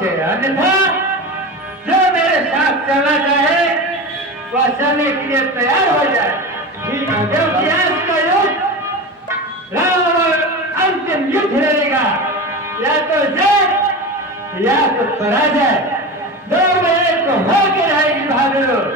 से, अन्यथा जो मेरे साथ चलना चाहे वह चलने के लिए तैयार हो जाए। ठीक है क्योंकि आज का युद्ध राम और अंतिम युद्ध रहेगा, या तो जय या तो पराजय, दो में एक को होके रहेगी बहादुर।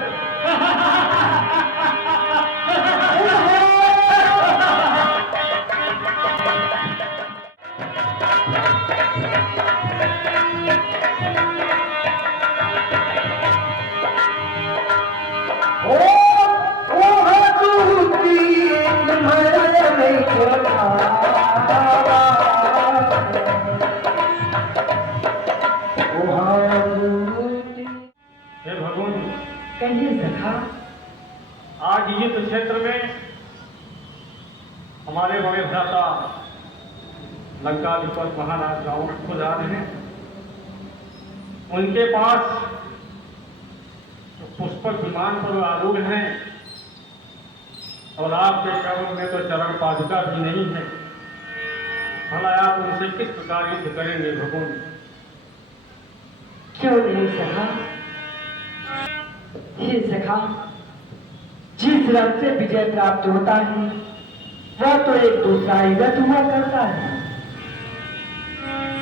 हे भगवान, कहिए सखा। आज युद्ध क्षेत्र में हमारे बड़े भ्राता लंकाधिपति महाराज रावण खुद आ रहे हैं। उनके पास तो पुष्पक विमान पर आरूढ़ हैं और आपके कमर में तो चरण पादुका भी नहीं है। भला आप उनसे किस प्रकार युद्ध करेंगे भगवान? क्यों नहीं सखा? हे सखा, जिस रथ से विजय प्राप्त होता है वह तो एक दूसरा ही रथ हुआ करता है।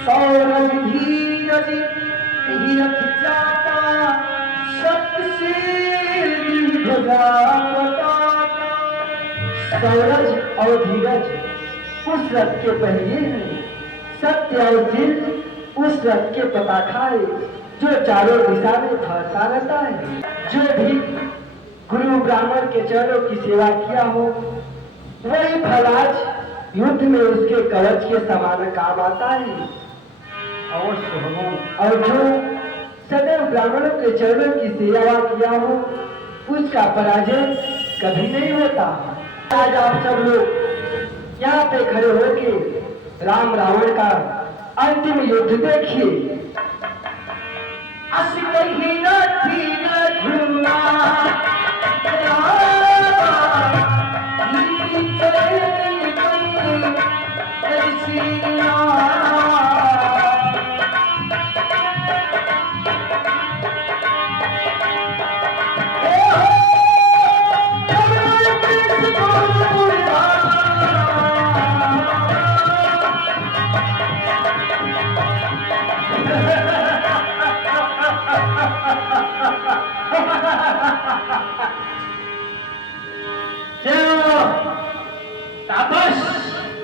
सौरभ धीरज तीरथ जाता, शतशील ध्वजा पताका। सौरज और धीरज उस रथ के पहिए हैं, सत्य और शील उस रथ के पताखा है जो चारों दिशा में फहरता रहता है। जो भी गुरु ब्राह्मण के चरणों की सेवा किया हो वही फल आज युद्ध में उसके कवच के समान काम आता है। अवश्य भगवान। और जो सदैव ब्राह्मणों के चरणों की सेवा किया हो उसका पराजय कभी नहीं होता। आज आप सब लोग यहाँ पे खड़े होके राम रावण का अंतिम युद्ध देखिए।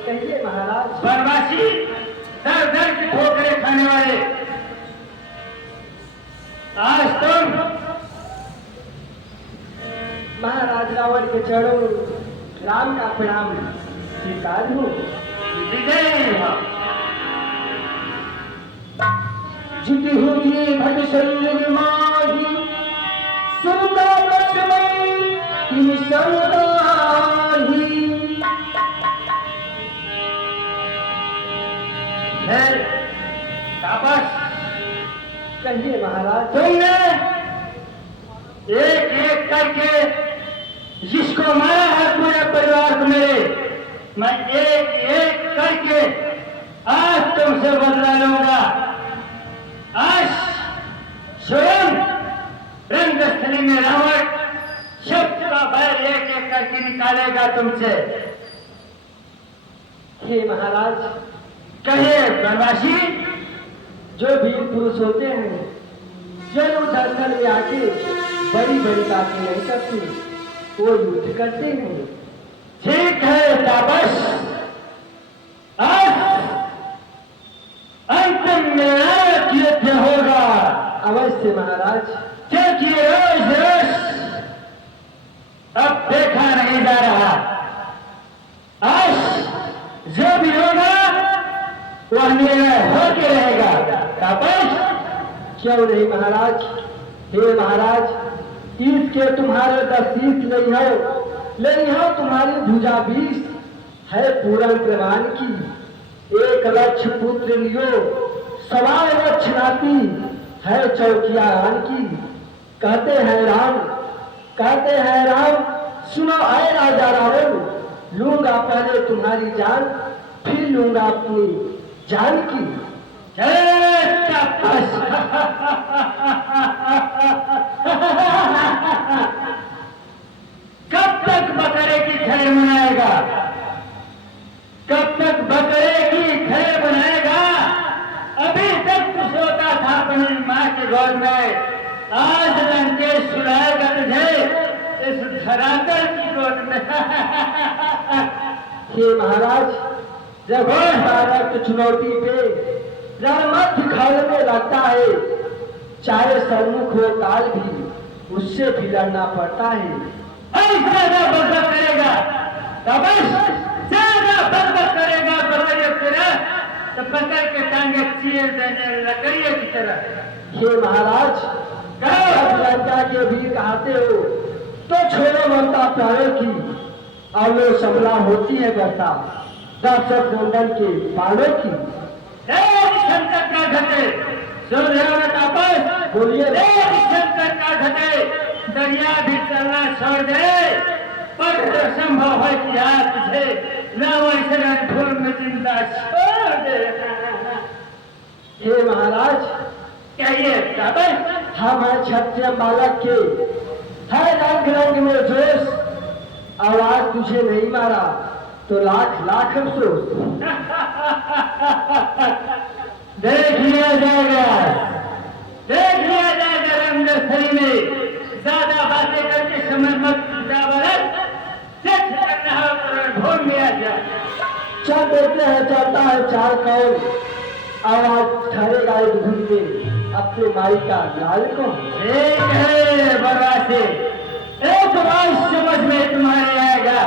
कहिए महाराज। बनवासी, दर दर की ठोकरें खाने वाले, आज तुम महाराज रावण के चरणों में राम का प्रणाम स्वीकार हो। विजय हो। जिति हुई भट शरीर माही, सुनता लक्ष्मण की संताही। कहिए महाराज। तुमने एक एक करके जिसको मारा है पूरे परिवार को मेरे, मैं एक एक करके आज तुमसे बदला लूंगा। आज स्वयं रंगस्थली में रावण शब्द का बैल एक एक करके निकालेगा तुमसे। हे महाराज, कहिए बनवासी। जो वीर पुरुष होते हैं जो दर्शन में आके बड़ी बड़ी बातें नहीं करते, वो युद्ध करते हैं। ठीक है तापस, आज अंतिम निर्णायक युद्ध होगा। अवश्य महाराज, क्योंकि रोज रोज अब देखा नहीं जा रहा। आज जो भी होगा वह निर्णय होके रहेगा। क्यों नहीं महाराज? हे महाराज, इसके तुम्हारे 10 शीश नहीं हो तुम्हारी भुजा 20 है पूरन प्रमाण की। 1 लक्ष पुत्र लियो 1.25 लक्ष नाती है चौकिया रान की। कहते हैं राम सुनो आए राजा रावण, लूंगा पहले तुम्हारी जान फिर लूंगा अपनी जान की। जय तापस। कब तक बकरे की खैर मनाएगा? कब तक बकरे की खैर बनाएगा? अभी तक तू सोता था अपनी माँ के गोद में, आज लंकेश सुलाएगा तुझे इस धरातल की गोद में। हे महाराज, जब बालक चुनौती पे रणमत दिखाने लगता है, चाहे सम्मुख हो काल भी उससे भी लड़ना पड़ता है। ज्यादा बदबक करेगा ज्यादा बदबक करेगा बरवैया तेरा तो पकड़ के टांगे चीर देने लकड़ियों की तरह। हे महाराज, लंका के वीर कहते हो तो छोड़ो ममता प्यारों की, और वो सबला होती है बरता दर्शक कुंडल के बालों की। शंकर का घटे तापस, बोलिए शंकर का घटे, दरिया भी चलना छोड़ दे, पर संभव है कि आज तुझे रावण फूल में जिंदा छोड़ दे। हे महाराज, कहिए तापस, हम हैं क्षत्रिय बालक के, है रंग रंग में जोश, और आज तुझे नहीं मारा तो लाख लाख अफसोस। देख लिया जाएगा रंगस्थली में, ज्यादा बातें करके समय मत भूल लिया जाए। चल देते हैं, चलता है चार कौन, और आज ठहरेगा एक धुन में अपने माई का लाल को। एक है बरवासे, एक बात समझ में तुम्हारे आएगा,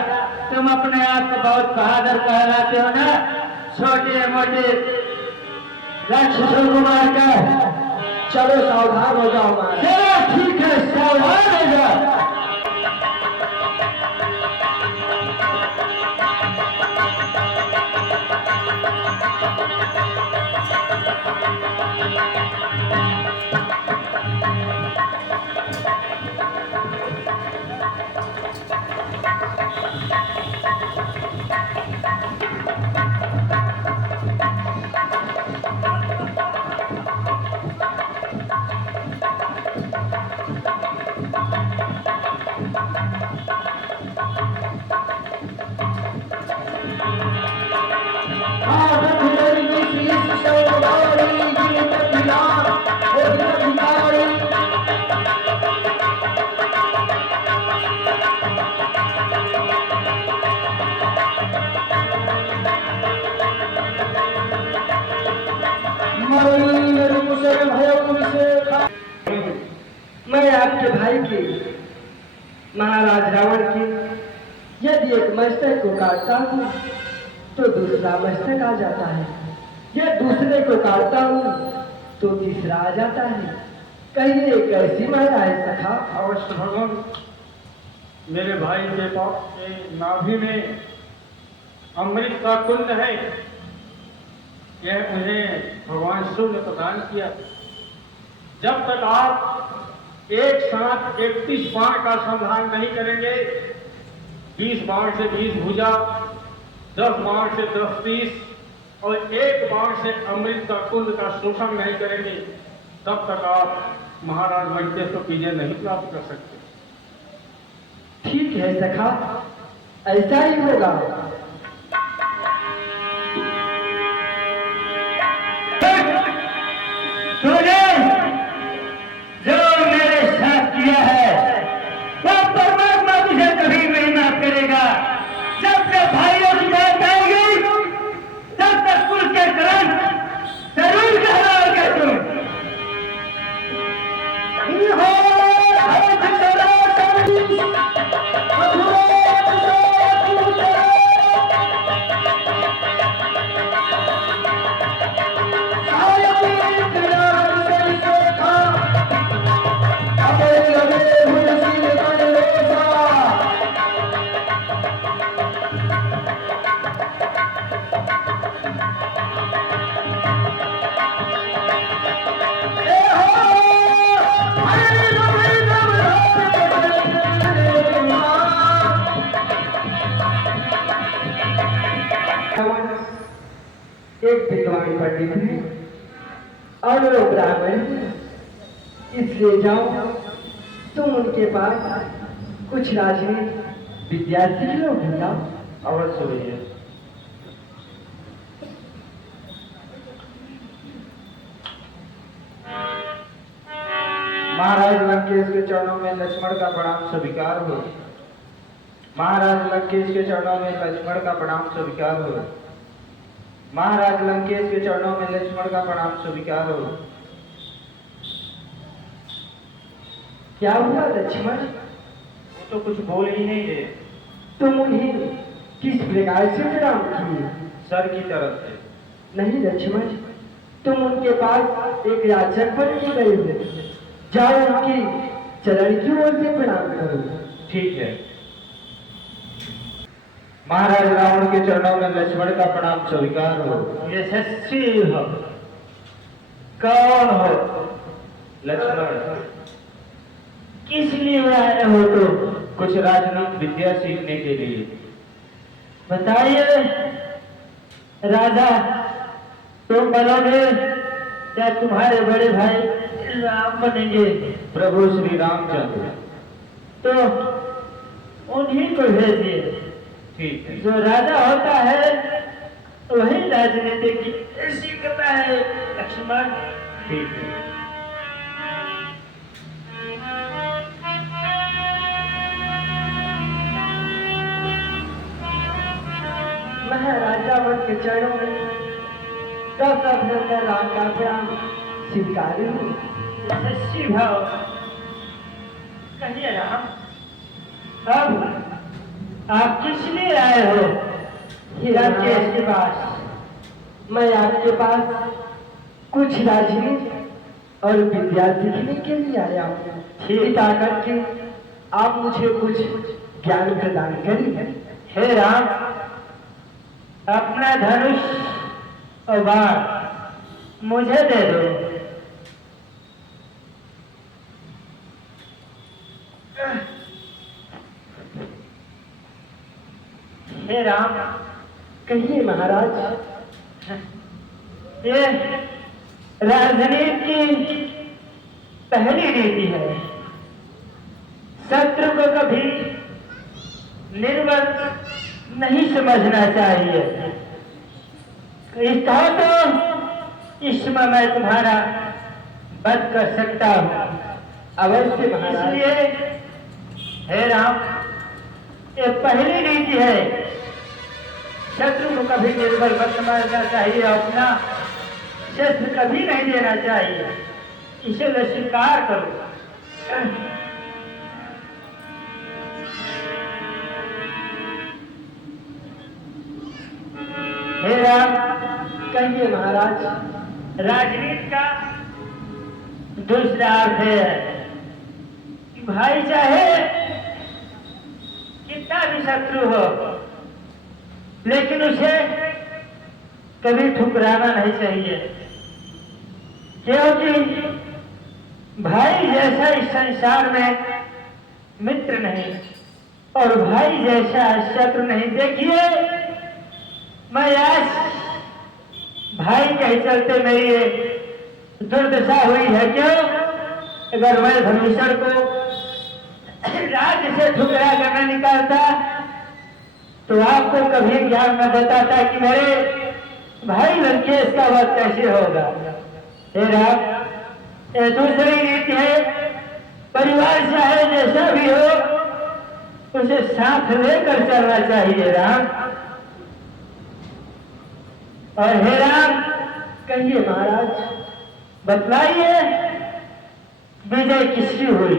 तुम अपने आप को बहुत बहादुर कहलाते हो ना, छोटे मोटे राक्षसों को मारकर। चलो सावधान हो जाओ। चलो ठीक है, सावधान हो जाओ। मैं आपके भाई के महाराज रावण के यदि एक मस्तक को काटता हूँ तो दूसरा मस्तक आ जाता है, या दूसरे को काटता हूँ तो तीसरा आ जाता है। कहिए कैसी माया है सखा? अवश्य भगवान, मेरे भाई के पास के नाभि में अमृत का कुंड है, यह उन्हें भगवान शिव ने प्रदान किया। जब तक आप एक साथ 31 बाण का संधान नहीं करेंगे, 20 बाण से 20 भुजा, 10 बाण से 10 तीस और 1 बाण से अमृत का कुंड का शोषण नहीं करेंगे, तब तक आप महाराज मंटेश को विजय नहीं प्राप्त कर सकते। ठीक है सखा, ऐसा ही होगा। तूने जो मेरे साथ किया है वो परमात्मा तुझे कभी नहीं माफ करेगा। जब तक भाइयों की बात आएगी तब तक कुल के कर्म जरूर कहलाओगे तुम। एक विद्वान पंडित है, और वो ब्राह्मण हैं, इसलिए जाओ तुम उनके पास कुछ राजनीति विद्या सीख लो भैया। अवश्य भैया। महाराज लंकेश के चरणों में लक्ष्मण का प्रणाम स्वीकार हो। महाराज लंकेश के चरणों में लक्ष्मण का प्रणाम स्वीकार हो। महाराज लंकेश के चरणों में लक्ष्मण का प्रणाम स्वीकार हो। क्या हुआ लक्ष्मण? वो तो कुछ बोल ही नहीं रहे। तुम उन्हें किस प्रकार से प्रणाम किए? सर की तरफ से। नहीं लक्ष्मण, तुम उनके पास एक याचक बन के गए हो, जाओ उनकी चरण की ओर से प्रणाम करो। ठीक है। महाराज रावण के चरणों में लक्ष्मण का प्रणाम स्वीकार हो। यशस्वी हो। कौन हो? लक्ष्मण। किस लिए आए हो? तो कुछ राजनीति विद्या सीखने के लिए। बताइए राजा, तुम बनोगे या तुम्हारे बड़े भाई राम बनेंगे? प्रभु श्री रामचंद्र। तो उन्हीं को भेजिए। ठीक है। जो राजा होता है वही राजनीति की सीखता है लक्ष्मण। ठीक है। महाराजा वन के चरणों में दस अभ्यंकर राम का प्रणाम स्वीकार हो। यशस्वी भाव। कहिए राम, अब आप किस लिए आए हो हिरण्यकेश के पास? मैं आपके पास कुछ राजनीति और विद्या सीखने के लिए आया हूँ। पिता करके आप मुझे कुछ ज्ञान प्रदान करिए। हे राम, अपना धनुष और बाण मुझे दे दो। हे राम। कहिए महाराज। ये राजनीति की पहली रीति है, शत्रु को कभी निर्बल नहीं समझना चाहिए। इसका तो इसमें मैं तुम्हारा वध कर सकता हूँ। अवश्य महाराज। इसलिए हे राम, ये पहली रीति है, शत्रु को कभी निर्बल मत समझना चाहिए, अपना शस्त्र कभी नहीं देना चाहिए, इसे स्वीकार करो। हे राम। कहिए महाराज। राजनीति का दूसरा अर्थ है कि भाई चाहे कितना भी शत्रु हो, लेकिन उसे कभी ठुकराना नहीं चाहिए, क्योंकि भाई जैसा इस संसार में मित्र नहीं और भाई जैसा शत्रु नहीं। देखिए, मैं आज भाई के चलते मेरी दुर्दशा हुई है। क्यों? अगर मैं धनुषर को राज्य से ठुकरा कर न निकालता तो आपको कभी ज्ञान न बताता कि मेरे भाई लंकेश का वध कैसे होगा। हे राम, ये दूसरी रीति है, परिवार चाहे जैसा भी हो उसे साथ लेकर चलना चाहिए राम। और हे राम, कहिए महाराज। बतलाइए विजय किसकी हुई?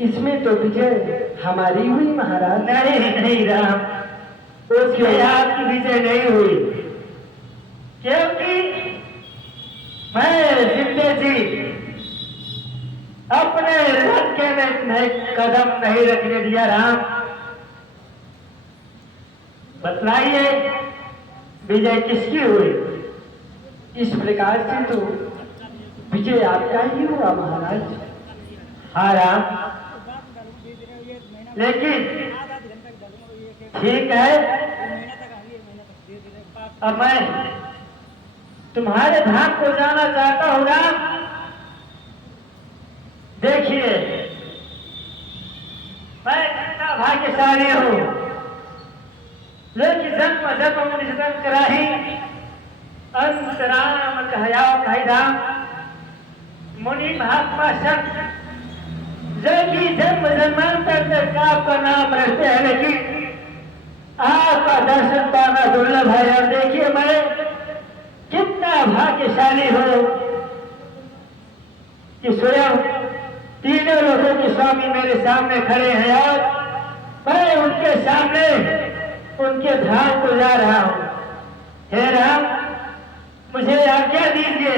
इसमें तो विजय हमारी हुई महाराज। नहीं नहीं राम, उसके आपकी विजय नहीं हुई, क्योंकि मैं जिंदे जी अपने लड़के में तुम्हें कदम नहीं रखने दिया राम। बतलाइए विजय किसकी हुई? इस प्रकार से तो विजय आपका ही हुआ महाराज। हाँ राम, लेकिन ठीक है, अब मैं तुम्हारे धाम को जाना चाहता हूँ राम। देखिए मैं कितना भाग्यशाली हूँ, लेकिन जन्म जन्म मुनि जन्म कराही अंतराम कहयाओ भाई राम। मुनि महात्मा संत जो कि जन्म जन्मांतर तक आपका नाम रखते हैं, लेकिन आपका दर्शन पाना दुर्लभ है। और देखिए मैं कितना भाग्यशाली हूँ कि स्वयं तीनों लोगों के स्वामी मेरे सामने खड़े हैं और मैं उनके सामने उनके धाम को जा रहा हूँ। हे राम मुझे आज्ञा दीजिए